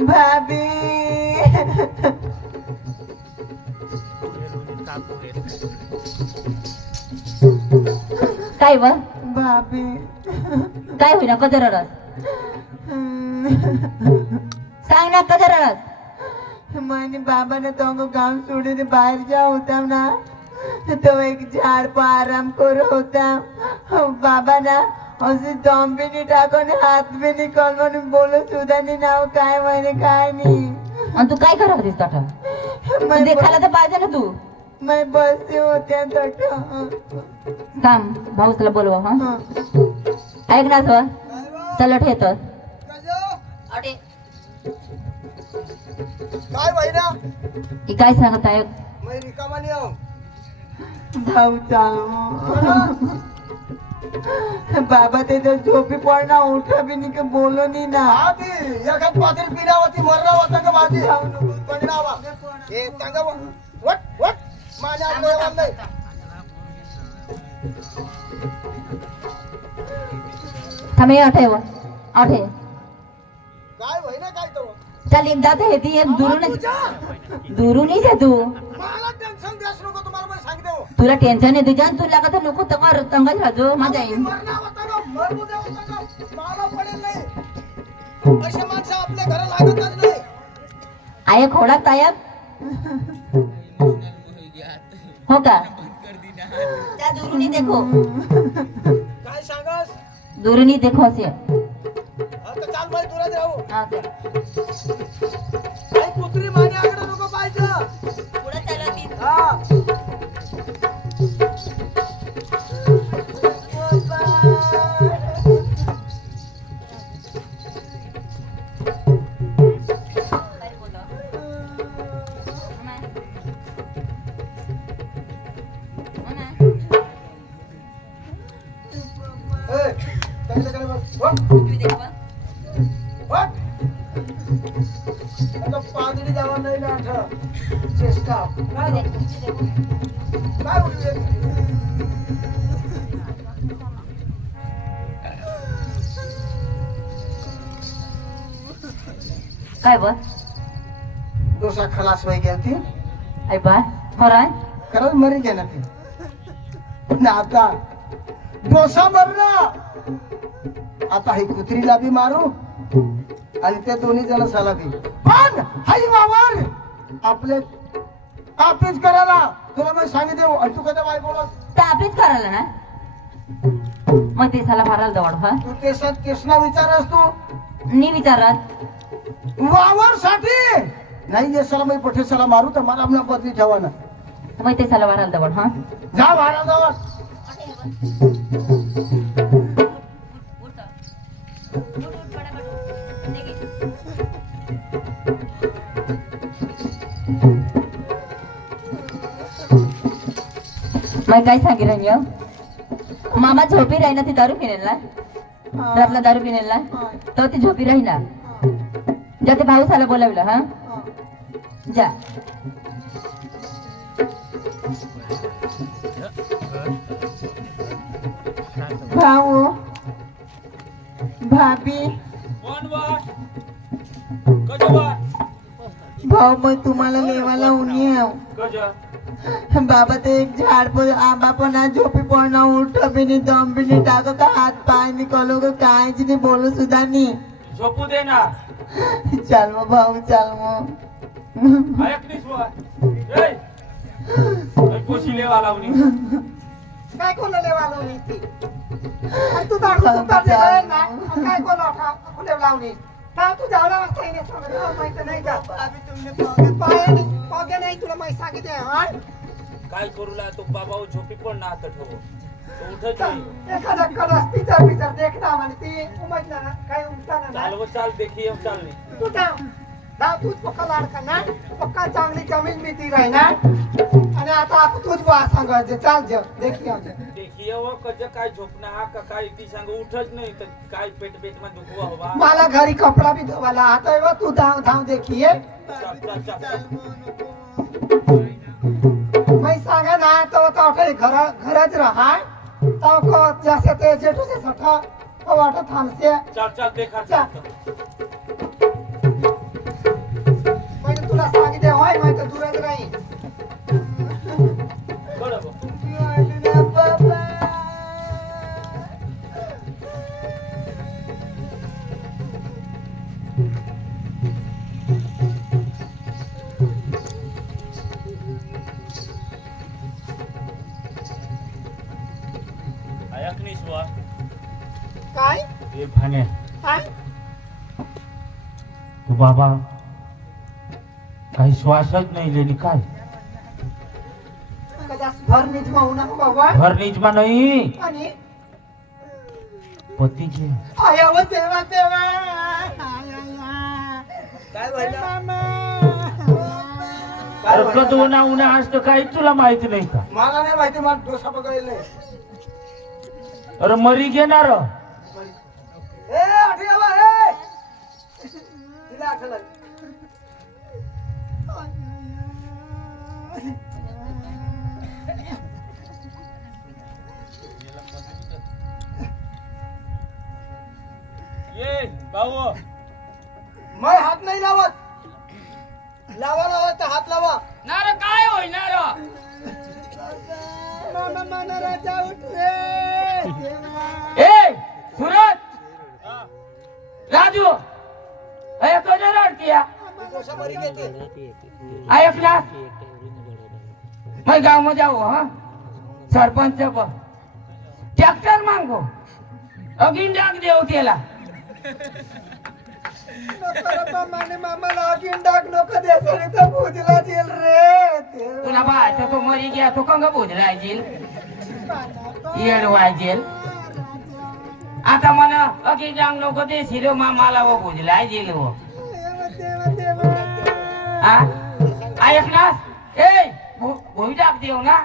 भाभी काय व भाभी काय होईना कधी रडत सांग ना कधी रडत मैंने बाबा ने तो गांव छोड़ के बाहर जा होता ना तो एक झाड़ पर आराम कर होता बाबा ना असे दम भी नहीं टाको ने हाथ भी नहीं कलमो ने बोलो सुधा नहीं नाव काय मैंने काय नहीं आणि तू काय करत होतीस तट मैं देखायला तर पाहिजे ना तू मैं बस होते तट थांब भाऊसला बोलवा हा ऐक ना सर चलट येत काय वहिना ही काय सांगत आहे मैं रिकामा नहीं आऊं भाऊ चालो बाबा ते तो झोपी पड़ना उठा भी नहीं के बोलो नहीं ना आधी एखाद पात्री पिरावती मरना होता का माझी पंगनावा ए तंगा वट माझ्या आपल्या नाही थांबे आठे आठे काय वहिना काय तो चल एकदा तर येते दुरूनच आहे तू मला टेन्शन द्यास नको तुम्हाला मी सांगते हो तुला टेन्शन आहे तुझ्या तुला का तर नको तंगार तंगाच राजू माझा येईल मरना होता का मरू द्या होता का मला पडेल नाही असे माणसं आपल्या घरा लागतच नाही आय खोडा तायब हो का त्या दुरुनी देखो काय सांगस दुरुनी देखो असे आता चाल बाई दुरात राहू हा ते काय कुत्री माझ्याकडे नको पाहिजे पुढे चला मी हा पादरी जावा नाही ना चेष्टा काय काय बा डोसा खलास वय गेलती आई बा खरं खरंच मरी गेला ती पण आता डोसा मरला आता ही कुत्रीला बी मारू आणि त्या दोन्ही जण साला बी पण हाई वावर आपले तापीच करायला तुला मी सांगितले आणि तू कधी बाय बोलत तापीच करायला ना मग ते साला मारायला जवळ हा तू तेसात कृष्णा विचारस तू नी विचारत वावर साठी नाही ये साला मी पठे साला मारू तर मला आपल्या बदली ठेवा ना मग ते साला मारायला जवळ हा जा वारा जावा मैं काय सांगितलं मामा झोपी राहीना ती दारू पिनेला रातला दारू पिनेला तर ती झोपी राहीना जा ते भाऊ साला बोलावलं हा जा भाऊ भाभी भाऊ मैं तुम्हाला लेवाला उन्ही आहे बाबा ते एक झाड़ पर आंबा पर ना झोपी पड़ना उठ भी नहीं दम भी नहीं टाको का हाथ पाय निकलो का काय जी नहीं बोलो सुधा नहीं झोपू दे ना चल मो भाऊ चल मो ऐक नाही सुवा ए कोशिले वाला उनी काय कोण लेवालवली ती तू तार जेवाय ना काय कोण फुले लावली का तू जावला वाजता येणे सांगत माहिती नाही का आम्ही तुमने पागे नाही तुला माहिती सांगितले हा काय करूला तो बाबा झोपी पण ना आता ठेव तो उठत नाही एखादा कलस पिचर देखना म्हणे ती उमजला ना काय उमटा ना चाल वो चाल देखिए अब चाल नहीं तू ना तूच पक्का लाडका ना पक्का चांगली जमीन मी ती राही ना आणि आता आपण तूच बा सांगायचं चाल जे देखिए वो कज काय झोपना हा का काय ती सांग उठत नाही तर काय पेट में दुखवा हवा मला घरी कपडा भी धोवाला आता है तू धाव धाव देखिए मैं सांगा ना तो घरच रहा तो को जैसे ते जेठू से सठा तो वाटा थांबसे चल देखा चल मैं तुला सांगितले होय मैं तो दूरच राही बरोबर ऐकनीसवा काय हे भाने काय तू बाबा काही श्वासच नाही लेनी काय कदाच भर निजमा होना बाबा घर निजमा नाही आणि पतीचे आया व देवा देवा काय अरे कधी उन्हा असतं काही तुला माहिती नाही का मला नाही माहिती मला डोसा पकडेल अरे मरी घेणार ए आठवा ए तिला आठवलं ये भाऊ मैं हात नाही लावत लावा तर हात लावा नार काय होईनार मामा माना राजा उठले ए सुरत राजू अय कजर रडतीया डोसा मरी घेते ऐकला मैं गाव में जाऊ हा सरपंच ट्रॅक्टर मागो अगीन डाक देव त्याला माने मामाला अगीन डाक नको देसले तर भुजला जेल रे तुला बाय तो मरी गया तो कंग बुजलाय जेल येडवाय जेल आता मला अगीन डाक नको देसिलो मामाला वो बुजलाय जेल वो हा ऐकला ए भुई डाक देव ना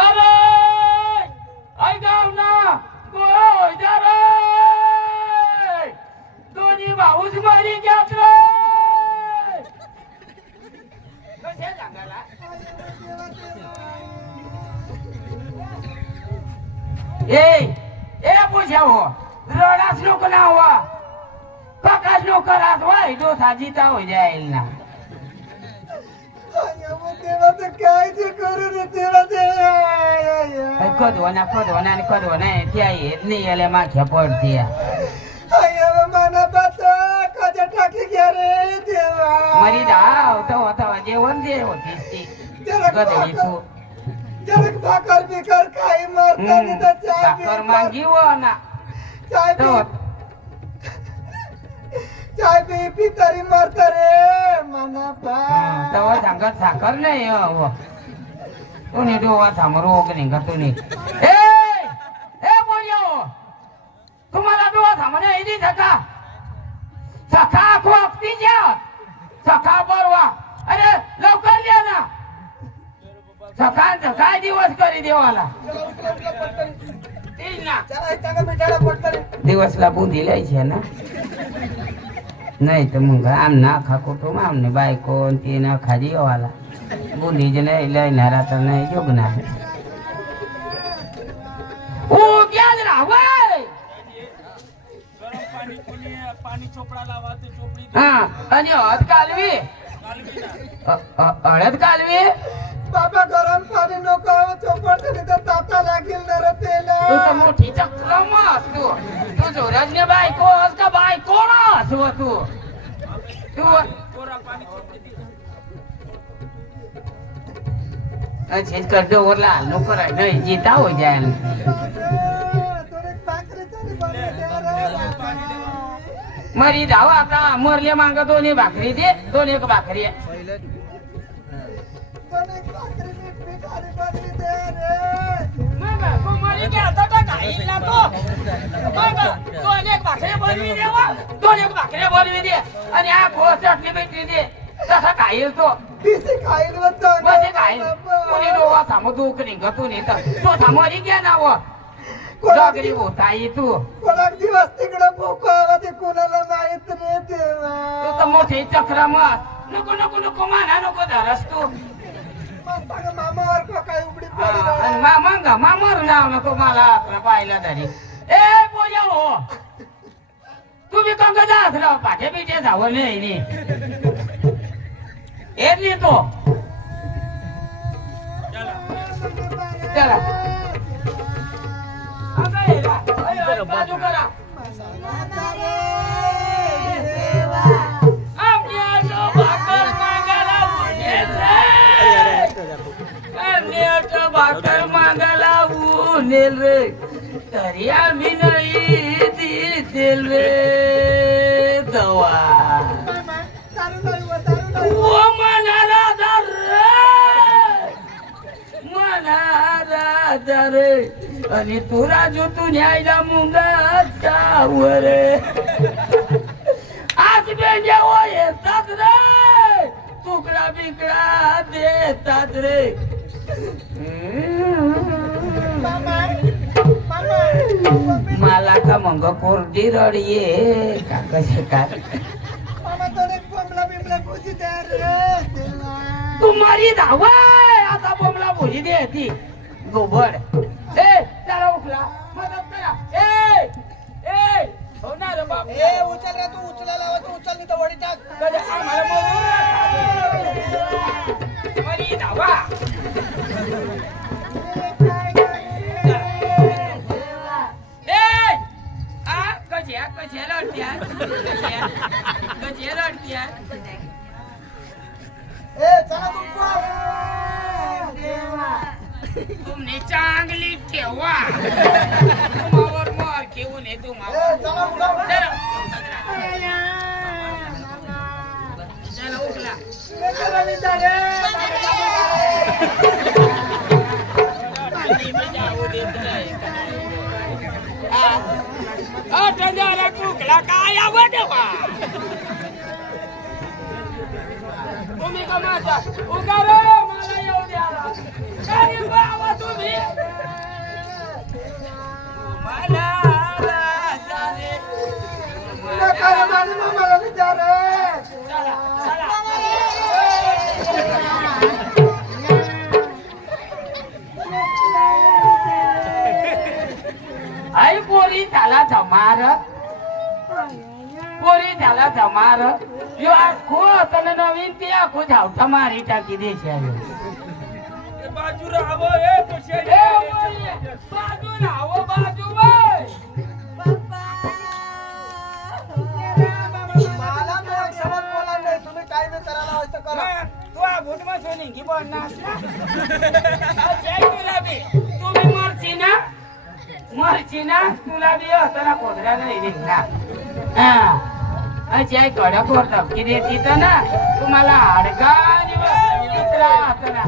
अरे ऐ गाव ना गोय जरे दोन्ही भाऊच मरी गेत रे कसे सांगायला ए पूछावो रडास नको ना हवा काकाच नको करात वाय डोसा जीता हो जाईल ना देवा तर काय ते करू रे देवा देवा कधवना त्या येत नाही याला माख्या पडते आया माना बाता कजा टाकी घ्या रे देवा मरी धाव तवा जेवण दे होतीस ती कधी तू जरक भाकर बिकर काही मारता नाही तर भाकर मागी वो ना चाय पी तरी मरता रे मना बा तवा सांगत साखर नाही हो तुनी डोवा थांबरो नाही का तुनी ए बोलियो तुम्हाला डोवा थांबणे इथे सखा खोकती ज्या सखा बरवा अरे लवकर द्या ना सकाळचं काय दिवस करी देवाला दिवसला बुंदी लिहायची ना नाही तर मग आमना अखा कुटुंब आमने बायको तीन अखा देवाला बुंदी जे नाही लिहिणारा तर नाही जोगणार पाणी चोपडा लावा ते चोपडी आणि हळद कालवी हळद कालवी बाबा गरम पाणी नको चोपड तर ताता लागेल ना रे तेला तू तर मोठी चक्रम तू जोराजने बायको का बायको तू अच्छे करदो वरला नको राय नाही जीता हो जाय मरी जाव आता मरले मांग दोन्ही भाकरी दे दोन एक भाकरी दोन एक भाकऱ्या बनवी दे आणि हा चटणी बिटणी दे तसा खाईल तो खाईल कोणी डोवा थांब तू निघतून येत तो थांबवली घ्या नाव जागरी होता ये तू दिवस तिकडे ते कोणाला माहित रे देवा तू तर मोठे चक्र मत नको नको नको माना नको धरस तू मामावर काय उघडी मामावर नाव नको मला पाहिला तरी ए बोजा हो तुम्ही कंग जात राव पाठे बिठे जावं नाही येतली तो चला बाजू करा भाकर मागायला उनेल रे तरी आम्ही नाही दिसेल रे जवा मनारा रे आणि तू राजू तू न्यायला मुंगा रे आज बेंजा हो येतात रे तुकडा बिकडा देतात रे मला का मग कोरडी रडये का कसे काय तुम्हारी धाव आता बोमला भुजी दे ती गोबर ए चला उठला मदत करा ए ए होणार बाप ए उचल रे तू उचलायला तू उचल नाही तर वडी टाक आम्हाला मरी धावा तुमने चांगली ठेवा तुम्हावर मार घेऊन ये तुम्हाला चला उठला कुकला काय आवडवा तुम्ही का माझा उगा रे मला येऊ द्या काय बाबा तुम्ही मला जाने काय माझं मला विचार चला चला आई पोरी त्याला जमार पोरी त्याला जमार यो आखो तने नवीन ते आखो झावता मारी टाकी देशा बाजू राहाव ए कशे बाजू राहाव बाजू बाय मला मग समज बोला नाही तुम्ही काय बी करायला वाटतं करा तू आ भूटमा सोनी की बोलणार ना जय तुला बी तुम्ही मरची ना तुला बी असताना कोदरा नाही निघला जय कडक होतं किती तिथं ना तुम्हाला हाडका ना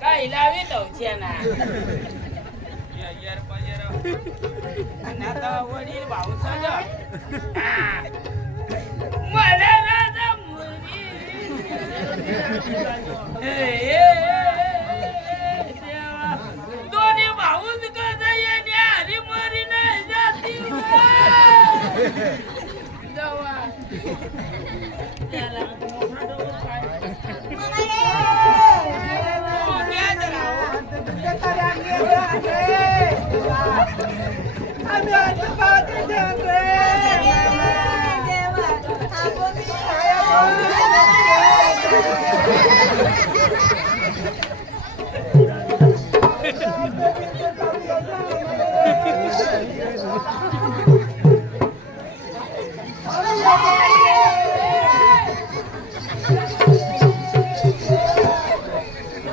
काही लावी नव्हती ना आता वडील भाऊ मला राजा दोन्ही भाऊच कस येणे हरी मरी नाही जाती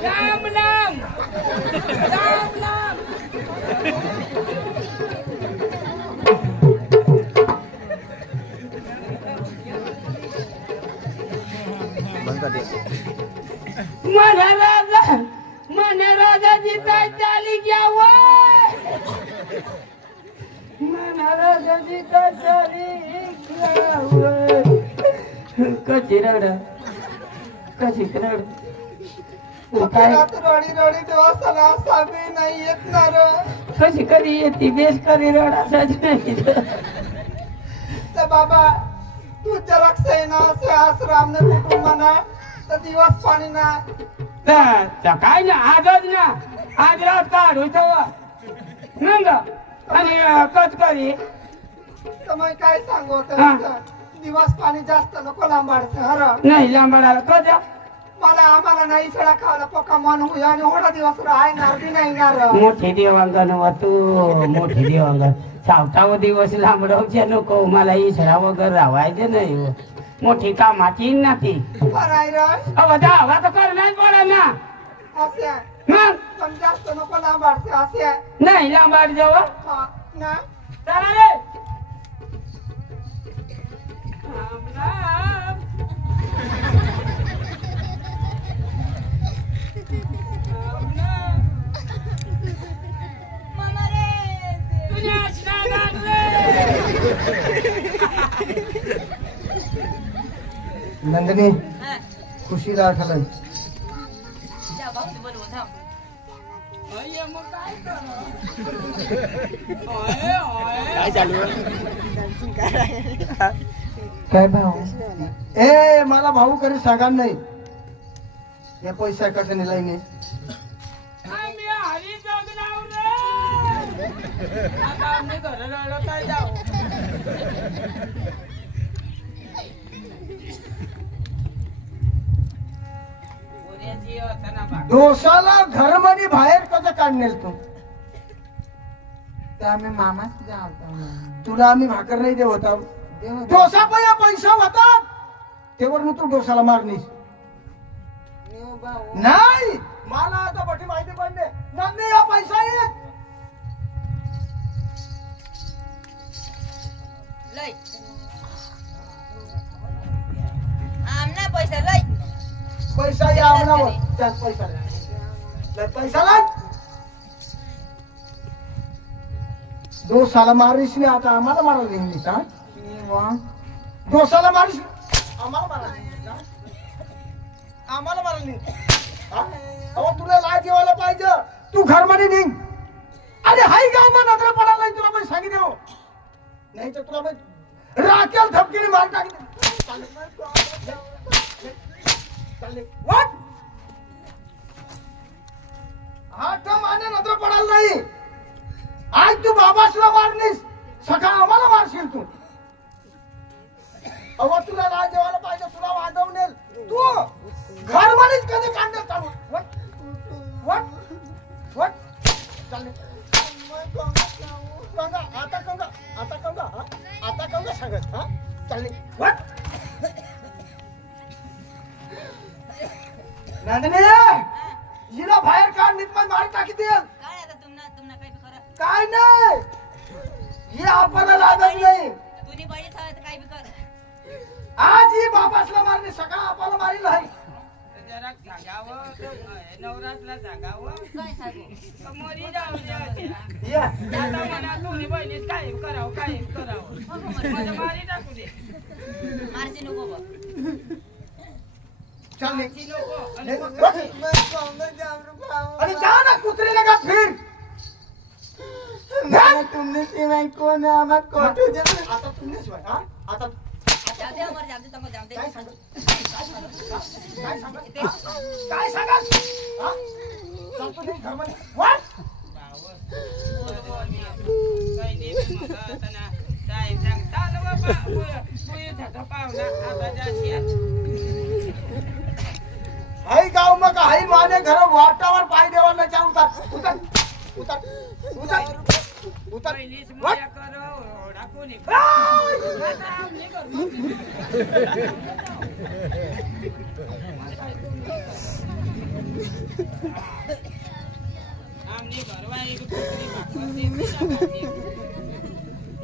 राम नाम राम नाम मन राजा जीता चाली क्या हुआ मन राजा जीता चाली क्या हुआ कशी रड कशी रड रात रडी रडी देवासाला साबी नाही येत ना रे कशी कधी येते बेस कधी रडासाच नाही तर बाबा तू जरा सेना से आश्रमने कुटुंबाना तर दिवस पाणी ना काय ना आजच ना आज रात काढू तेव्हा नंग आणि कच करी तर मग काय सांगू हा. दिवस पाणी जास्त नको लांबाडचं हर नाही लांबडाला कच मला आम्हाला नाही सडा खायला पक्का मन होई आणि एवढा दिवस राहणार बी नाही ना रे. मोठे देवांगण व तू मोठे देवांगण सावताव दिवस लांबडवचे नको मला इसळा वगैरे रावायचे नाही हो. मोठी कामाची ना ती बरं आहे रे अहो जावा तर करणार पडा ना असे आहे. मग पण जास्त नको लांबाडचे असे आहे. नाही लांबाड जावं हा, ना चला रे राम राम. राम राम. तुझ्या स्नानात रे. नंदिनी खुशीला आठवलं अय्या, मग काय करू? ओय, ओय. काय भाऊ ए मला भाऊ कधी सांगा नाही हे पैसा कडे नेलाय नाही आम्ही हरी जगनाव रे. आता आम्ही घराला काय जाऊ पुण्याची होता ना बा. डोसाला घर मध्ये बाहेर कसं काढणार तू तर आम्ही मामाच जातो तुला आम्ही भाकर नाही देव होता डोसा पैसा होता तेवर तू डोसाला मारलीस भाऊ नाही मला आता मोठी माहिती पडले नंदी या पैसा येत लय आमना पैसा लय पैसा या आवनावर चल पैसा लय पैसा लाय डोसाला मारीस नाही आता आम्हाला मारायला इंग्लिश हा डोसाला मारीस आम्हाला मारायला इंग्लिश हा? आम्हाला मारायला नाही हा? अहो तुला लाज जेवायला पाहिजे तू घरमध्ये निघ अरे हाय गाव मग नजर पडायला नाही तुला पण सांगितलं हो. नाही तर तुला मग राखेल धपकीने मार टाकली आठ माने नजर पडायला नाही आज तू बाबासला मारलीस सकाळ आम्हाला मारशील तू अहो तुला लाज जेवायला पाहिजे तुला वाजवणेल तू घर मध्येच कधी काढण्यात चालू वट वट वट चालले कंगा आता कंगा आता कंगा हा? आता कंगा सांगत हा चालले वट नंदिनी हिला बाहेर काढ निघून मारी टाकी दे काय आता तुम्हाला काय बी करा काय नाही हे आपल्याला लागत नाही तुनी बळी थाय तर काय बी कर आज ही बाबासला मारली सकाळ आपल्याला मारी नाही जरा सांगावं नवरातला सांगावं काय सांगू मोरी जाऊ द्या. या आता म्हणा दोन्ही बहिणीच काय करावं काय करावं माझ्या मारी टाकू दे मारची नको बघ चालले ती नको आणि अरे जा ना कुत्री लगा फिर तुमने सिवाय कोण आहे? आम्हा कोठे जाऊ? आता तुम्ही शिवाय हा आता जाऊ दे मर जाऊ दे तमो जाऊ दे काय सांगत काय सांगत काय सांगत हा सांगतो नाही घरमध्ये वाट काही नाही मग आता ना काय सांग चाल बाबा पुय झाका पावला आता जाशी हाय गाव मग हाय माने घर वाटावर पाय देवा नाही चालू उतर उतर उतर उतर उतर पहिलीच वाट मजा करो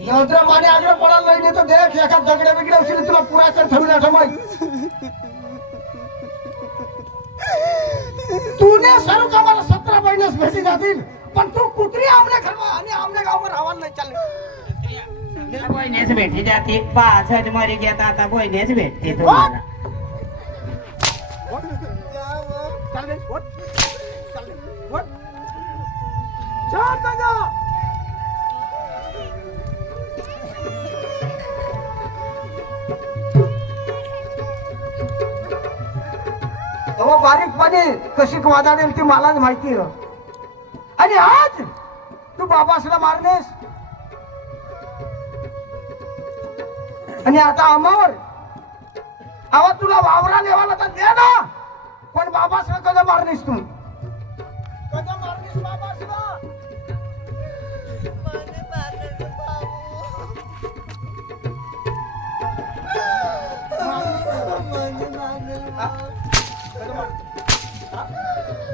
नंतर माने आगळे पडायला नाही तर देख एका दगड्या बिगड्या उचली तुला पुरायचं ठेवल्या ठमाई तूने सर्व कामाला 17 महिनेच भेटी जातील पण तू कुत्री आमने घरवा आणि आमने गाववर राहायला नाही चालले बहिणीच भेटी जाते 5 मरी घेत आता बहिणीच भेटते तुम्हाला चालले वट चालले वट चार टाका तेव्हा बारीकपणे कशी वादाडेल ती मलाच माहिती आहे आणि आज तू बाबासला मारनेस आणि आता आम्हावर आवा तुला वावरा नेवाला तर दे ना पण बाबासला कधी मारनेस तू कधी मारनेस बाबासला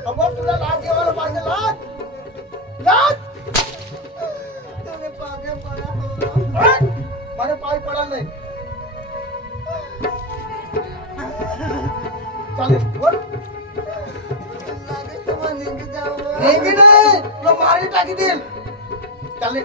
अगं तुला लाज जेवायला पाहिजे लाज लाज माझे पाय पडाल नाही चालेल नेहमी नाही तुला मारी टाकी देईल चालेल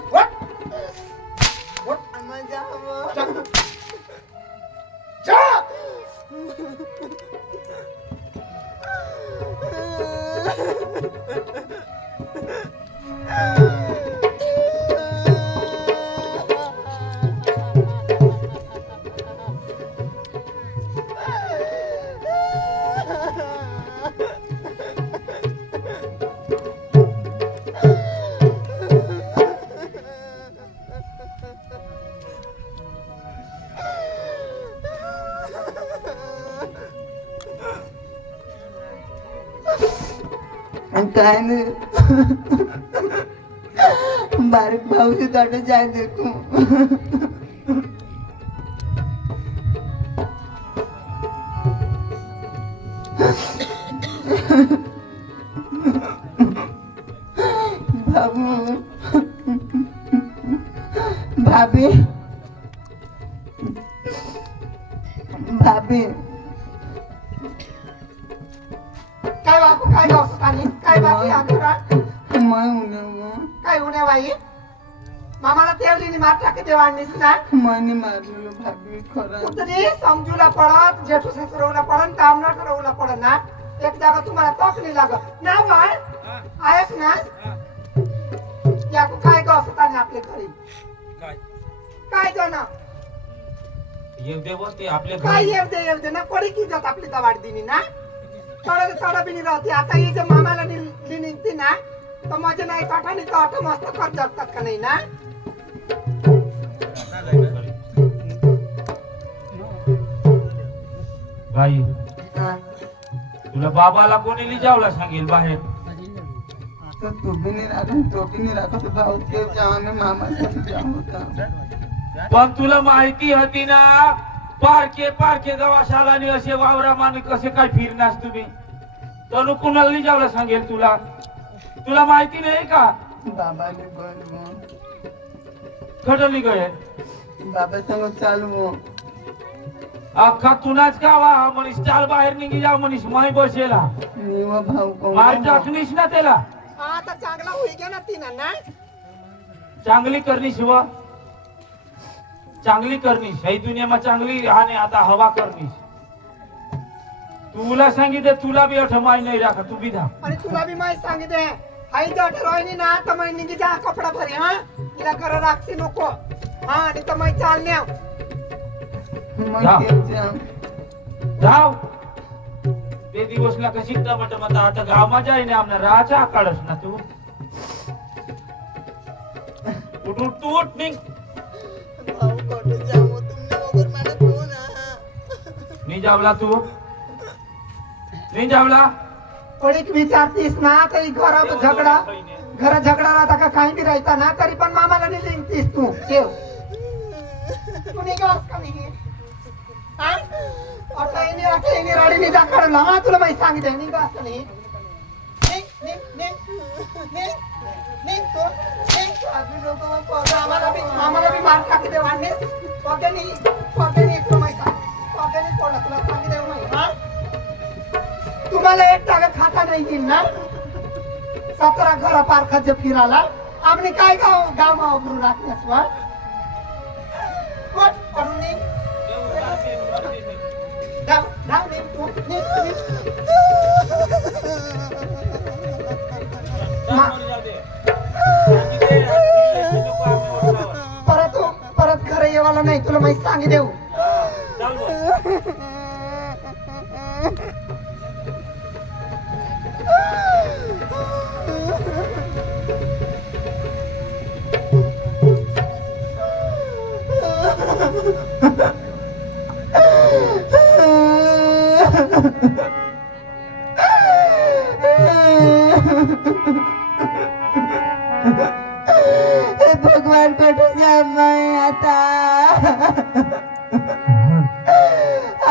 काय नाही बारीक भाऊ से तोटे जाए देखो बाबू भाभी भाभी काय बापू काय गावस आणि काय बाकी आकुरा काय उन्या बाई मामाला तेवलीनी मार टाके देवाणीस ना माने मारलो भाभी खरं तरी समजूला पडत जेठू सासरवला पडन काम न ठरवला पडन ना एक जागा तुम्हाला तोक नाही लागत ना बाय ऐक ना याकू काय गावस आणि आपले घरी काय जाना येऊ दे व ते आपल्या काय येऊ दे ना पडी की जात आपली तवाड दिनी ना थोडा बी नाही राहते आता ये जे मामाला निघते ना तर माझ्या नाही काठाने काठ मस्त कर जगतात का नाही ना बाई तुला बाबाला कोणी लिजावला सांगेल बाहेर तो तू भी नहीं रखा तो भाऊ के जावा में मामा से जाऊ होता पण तुला माहिती होती ना पारखे गवाशालाने असे वावरा माने कसे काय फिरनास तुम्ही तनु कुणाला लिजावला सांगेल तुला माहिती नाही का बाबा ने बोल खटली गए बाबा संग चालू अख्खा तुनाच का वा मनीष चाल बाहेर निघी जाव मनीष माई बसेला निवा भाऊ को मार टाकणीस ना त्याला आता चांगला होई गेला तिना ना चांगली करणी शिवा चांगली करनीस ही दुनियाમાં चांगली आणि आता हवा करनीस तुला सांगितले तुला बी अठमाई नाही राखा तू बी धा आणि तुला बी माहिती सांगितले हाई जट रोहिणी ना तर मैं निघी जा कपडा भरे हा तिला घर राखसी नको हा आणि तर मैं चालण्या जाव ते दिवसला कशी टमाटा आता गावा जाय ना आमना राजा काढस ना तू उठ निघ भाऊ कोटे जाऊ तुमने वगर माने कोण नहीं जावला तू नहीं जावला कोणीक विचारतीस ना तरी घरात झगडा राहता का काही बी राहता ना तरी पण मामाला नाही लिंकतीस तू ठेव तू निघास का नाही हा आता इनी रडीने जा काढला हा तुला माहिती सांगितलं निघास का नाही आम्हाला बी मार टाकी देऊ आणि एकदम माहिती पोडा तुला सांगी देऊ माहिती हा तुम्हाला एक टाका खाता नाही येईल ना 17 घरा पारखाचे फिरायला आम्ही काय गाव वापरून राखण्यास वा परत घरी येवाला नाही तुला माहिती सांगी देऊ भगवान कुठे जा मैं आता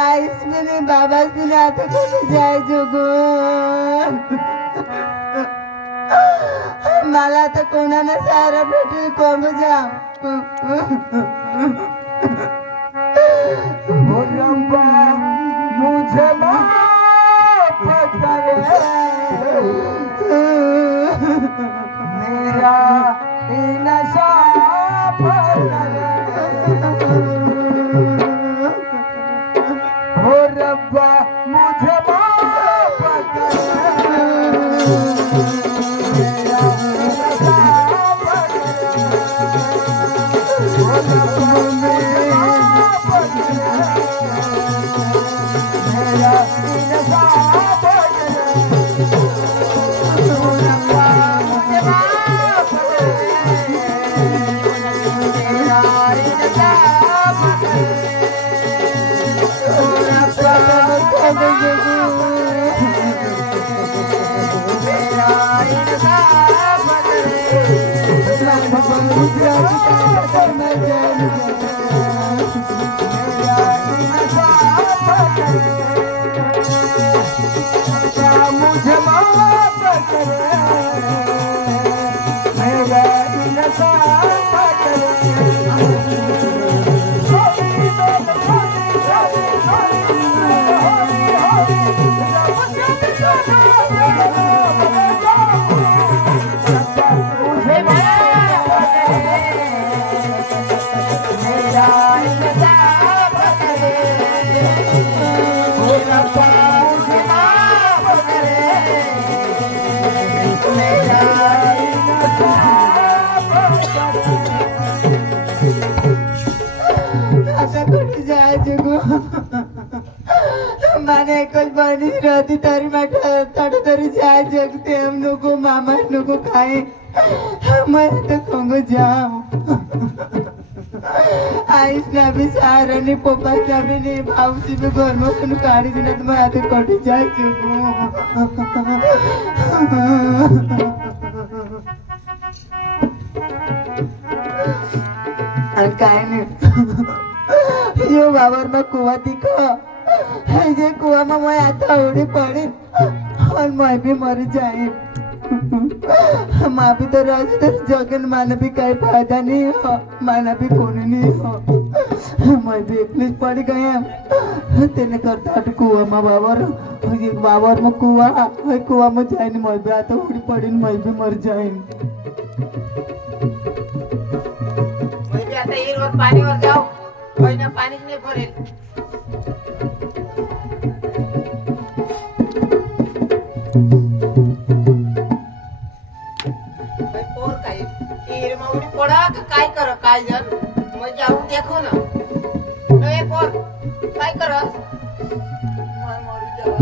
आईस में नहीं बाबास में नहीं आता कुठे जाए जुगून मला तर कोणाने सारा भेटेल कोण जाऊ मुझे माफ करे मेरा नशा हो रब्बा मुझे माफ मुझे माफ मेरा नशा माने एकच बनी रहती तरी तड़ तरी जाए जगते हम नुको मामा नुको खाए मैं तो कंगो जाऊं आईस ना भी सारा नहीं पोपा ना भी नहीं भाऊजी भी घर में कुछ काढ़ी दिन तो मैं आते कटी जाए चुकूं काय नहीं यो बाबर में कुआ दिखा ये कुआ में मैं आता उड़ी पड़ी और मैं भी मर जाए माँ भी तो राज जगन माना भी कहीं फायदा नहीं हो माना भी कौन नहीं हो मैं भी एकली पड़ गया तेने करता कुआ में बाबर में कुआ में जाए मैं भी आता उड़ी पड़ी मैं भी मर जाए आता हिरवर पाणीवर जाऊ कोई ना पाणीच नाही पडेल पोर काय हिर मावडी पडा का काय कर काय जण मग जाऊन देखो ना ए पोर काय कर मरू जाऊ